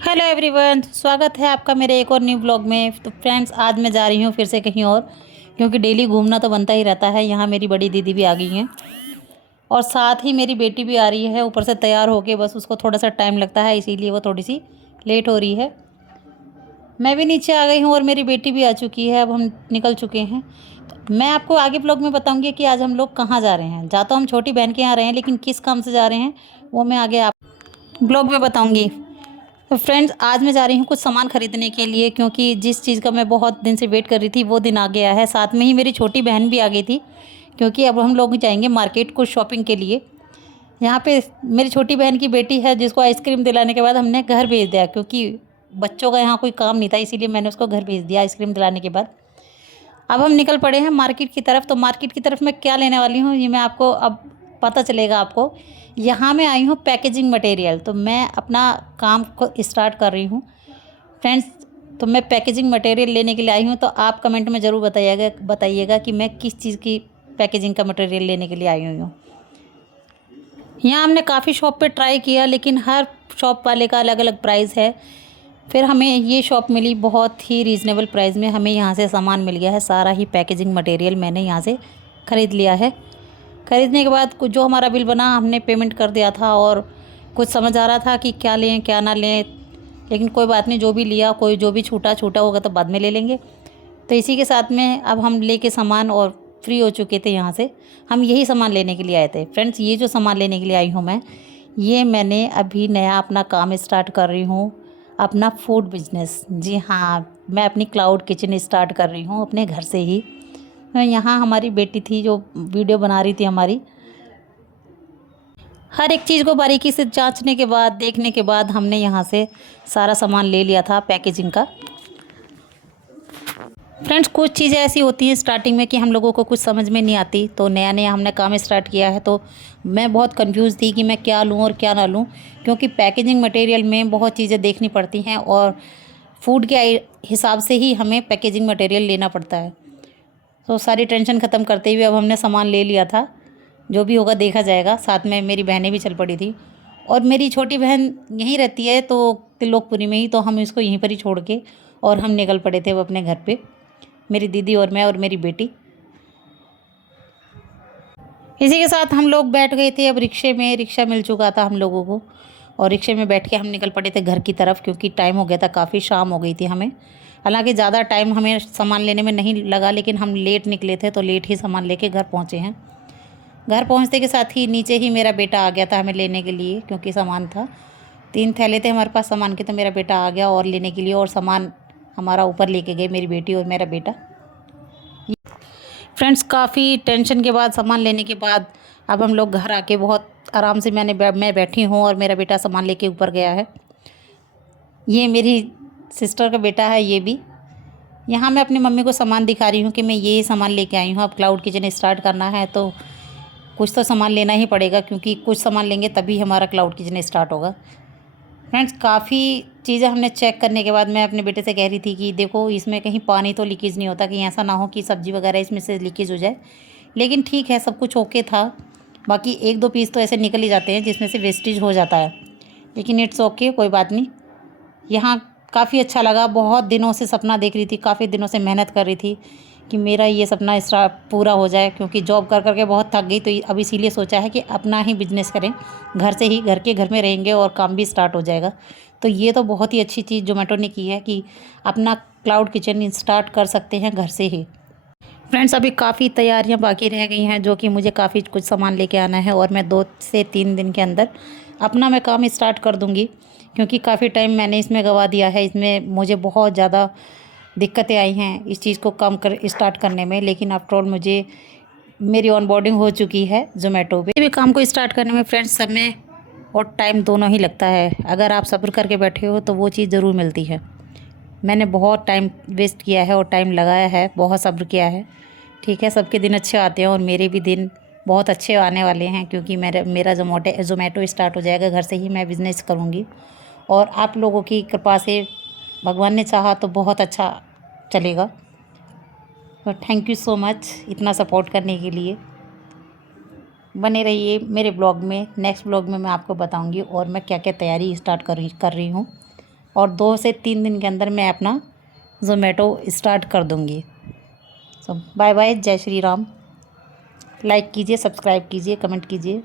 Hello everyone, स्वागत है आपका मेरे एक और न्यू ब्लॉग में। तो फ्रेंड्स, आज मैं जा रही हूँ फिर से कहीं और, क्योंकि डेली घूमना तो बनता ही रहता है। यहाँ मेरी बड़ी दीदी भी आ गई हैं और साथ ही मेरी बेटी भी आ रही है ऊपर से तैयार होके। बस उसको थोड़ा सा टाइम लगता है, इसीलिए वो थोड़ी सी लेट हो रही है। मैं भी नीचे आ गई हूँ और मेरी बेटी भी आ चुकी है। अब हम निकल चुके हैं। तो मैं आपको आगे ब्लॉग में बताऊँगी कि आज हम लोग कहाँ जा रहे हैं। जा तो हम छोटी बहन के यहाँ रहे हैं, लेकिन किस काम से जा रहे हैं वो मैं आगे आप ब्लॉग में बताऊँगी। तो फ्रेंड्स, आज मैं जा रही हूँ कुछ सामान ख़रीदने के लिए, क्योंकि जिस चीज़ का मैं बहुत दिन से वेट कर रही थी वो दिन आ गया है। साथ में ही मेरी छोटी बहन भी आ गई थी, क्योंकि अब हम लोग जाएंगे मार्केट कुछ शॉपिंग के लिए। यहाँ पे मेरी छोटी बहन की बेटी है, जिसको आइसक्रीम दिलाने के बाद हमने घर भेज दिया, क्योंकि बच्चों का यहाँ कोई काम नहीं था, इसीलिए मैंने उसको घर भेज दिया आइसक्रीम दिलाने के बाद। अब हम निकल पड़े हैं मार्केट की तरफ। तो मार्केट की तरफ मैं क्या लेने वाली हूँ ये मैं आपको अब पता चलेगा आपको। यहाँ मैं आई हूँ पैकेजिंग मटेरियल, तो मैं अपना काम को स्टार्ट कर रही हूँ फ्रेंड्स। तो मैं पैकेजिंग मटेरियल लेने के लिए आई हूँ। तो आप कमेंट में ज़रूर बताइएगा कि मैं किस चीज़ की पैकेजिंग का मटेरियल लेने के लिए आई हुई हूँ। यहाँ हमने काफ़ी शॉप पे ट्राई किया, लेकिन हर शॉप वाले का अलग अलग प्राइस है। फिर हमें ये शॉप मिली बहुत ही रीज़नेबल प्राइस में। हमें यहाँ से सामान मिल गया है, सारा ही पैकेजिंग मटेरियल मैंने यहाँ से ख़रीद लिया है। ख़रीदने के बाद कुछ जो हमारा बिल बना हमने पेमेंट कर दिया था, और कुछ समझ आ रहा था कि क्या लें क्या ना लें, लेकिन कोई बात नहीं, जो भी लिया, कोई जो भी छूटा होगा तो बाद में ले लेंगे। तो इसी के साथ में अब हम लेके सामान और फ्री हो चुके थे यहाँ से। हम यही सामान लेने के लिए आए थे फ्रेंड्स। ये जो सामान लेने के लिए आई हूँ मैं, ये मैंने अभी नया अपना काम स्टार्ट कर रही हूँ, अपना फूड बिजनेस। जी हाँ, मैं अपनी क्लाउड किचन स्टार्ट कर रही हूँ अपने घर से ही। यहाँ हमारी बेटी थी जो वीडियो बना रही थी हमारी। हर एक चीज़ को बारीकी से जांचने के बाद, देखने के बाद हमने यहाँ से सारा सामान ले लिया था पैकेजिंग का। फ्रेंड्स, कुछ चीज़ें ऐसी होती हैं स्टार्टिंग में कि हम लोगों को कुछ समझ में नहीं आती। तो नया नया हमने काम स्टार्ट किया है, तो मैं बहुत कंफ्यूज थी कि मैं क्या लूँ और क्या ना लूँ, क्योंकि पैकेजिंग मटेरियल में बहुत चीज़ें देखनी पड़ती हैं और फूड के हिसाब से ही हमें पैकेजिंग मटेरियल लेना पड़ता है। तो सारी टेंशन ख़त्म करते हुए अब हमने सामान ले लिया था। जो भी होगा देखा जाएगा। साथ में मेरी बहनें भी चल पड़ी थी, और मेरी छोटी बहन यहीं रहती है तो त्रिलोकपुरी में ही, तो हम इसको यहीं पर ही छोड़ के और हम निकल पड़े थे वो अपने घर पे, मेरी दीदी और मैं और मेरी बेटी। इसी के साथ हम लोग बैठ गए थे अब रिक्शे में। रिक्शा मिल चुका था हम लोगों को, और रिक्शे में बैठ के हम निकल पड़े थे घर की तरफ, क्योंकि टाइम हो गया था, काफ़ी शाम हो गई थी हमें। हालांकि ज़्यादा टाइम हमें सामान लेने में नहीं लगा, लेकिन हम लेट निकले थे तो लेट ही सामान लेके घर पहुँचे हैं। घर पहुँचते के साथ ही नीचे ही मेरा बेटा आ गया था हमें लेने के लिए, क्योंकि सामान था, 3 थैले थे हमारे पास सामान के। तो मेरा बेटा आ गया और लेने के लिए, और सामान हमारा ऊपर लेके गए मेरी बेटी और मेरा बेटा। फ्रेंड्स, काफ़ी टेंशन के बाद, सामान लेने के बाद अब हम लोग घर आके बहुत आराम से मैं बैठी हूँ और मेरा बेटा सामान लेके ऊपर गया है। ये मेरी सिस्टर का बेटा है ये भी। यहाँ मैं अपनी मम्मी को सामान दिखा रही हूँ कि मैं ये सामान लेके आई हूँ। अब क्लाउड किचन स्टार्ट करना है तो कुछ तो सामान लेना ही पड़ेगा, क्योंकि कुछ सामान लेंगे तभी हमारा क्लाउड किचन स्टार्ट होगा। फ्रेंड्स, काफ़ी चीज़ें हमने चेक करने के बाद मैं अपने बेटे से कह रही थी कि देखो इसमें कहीं पानी तो लीकेज नहीं होता, कहीं ऐसा ना हो कि सब्ज़ी वगैरह इसमें से लीकेज हो जाए। लेकिन ठीक है, सब कुछ ओके था। बाकी 1-2 पीस तो ऐसे निकल ही जाते हैं जिसमें से वेस्टेज हो जाता है, लेकिन इट्स ओके, कोई बात नहीं। यहाँ काफ़ी अच्छा लगा। बहुत दिनों से सपना देख रही थी, काफ़ी दिनों से मेहनत कर रही थी कि मेरा ये सपना पूरा हो जाए, क्योंकि जॉब कर कर के बहुत थक गई। तो अब इसीलिए सोचा है कि अपना ही बिजनेस करें, घर से ही, घर में रहेंगे और काम भी स्टार्ट हो जाएगा। तो ये तो बहुत ही अच्छी चीज़ जोमेटो ने की है कि अपना क्लाउड किचन स्टार्ट कर सकते हैं घर से ही। फ्रेंड्स, अभी काफ़ी तैयारियां बाकी रह गई हैं, जो कि मुझे काफ़ी कुछ सामान लेके आना है, और मैं 2 से 3 दिन के अंदर अपना मैं काम स्टार्ट कर दूंगी, क्योंकि काफ़ी टाइम मैंने इसमें गंवा दिया है। इसमें मुझे बहुत ज़्यादा दिक्कतें आई हैं इस चीज़ को स्टार्ट करने में, लेकिन आफ्टर ऑल मुझे मेरी ऑनबोर्डिंग हो चुकी है ज़ोमैटो पे। भी काम को स्टार्ट करने में फ्रेंड्स समय और टाइम दोनों ही लगता है। अगर आप सब्र करके बैठे हो तो वो चीज़ ज़रूर मिलती है। मैंने बहुत टाइम वेस्ट किया है और टाइम लगाया है, बहुत सब्र किया है। ठीक है, सबके दिन अच्छे आते हैं और मेरे भी दिन बहुत अच्छे आने वाले हैं, क्योंकि मेरा ज़ोमैटो स्टार्ट हो जाएगा। घर से ही मैं बिज़नेस करूँगी, और आप लोगों की कृपा से भगवान ने चाहा तो बहुत अच्छा चलेगा। तो थैंक यू सो मच इतना सपोर्ट करने के लिए। बने रहिए मेरे ब्लॉग में। नेक्स्ट ब्लॉग में मैं आपको बताऊंगी और मैं क्या क्या तैयारी स्टार्ट कर रही हूँ। और 2 से 3 दिन के अंदर मैं अपना ज़ोमैटो स्टार्ट कर दूँगी। सो बाय बाय, जय श्री राम। लाइक कीजिए, सब्सक्राइब कीजिए, कमेंट कीजिए।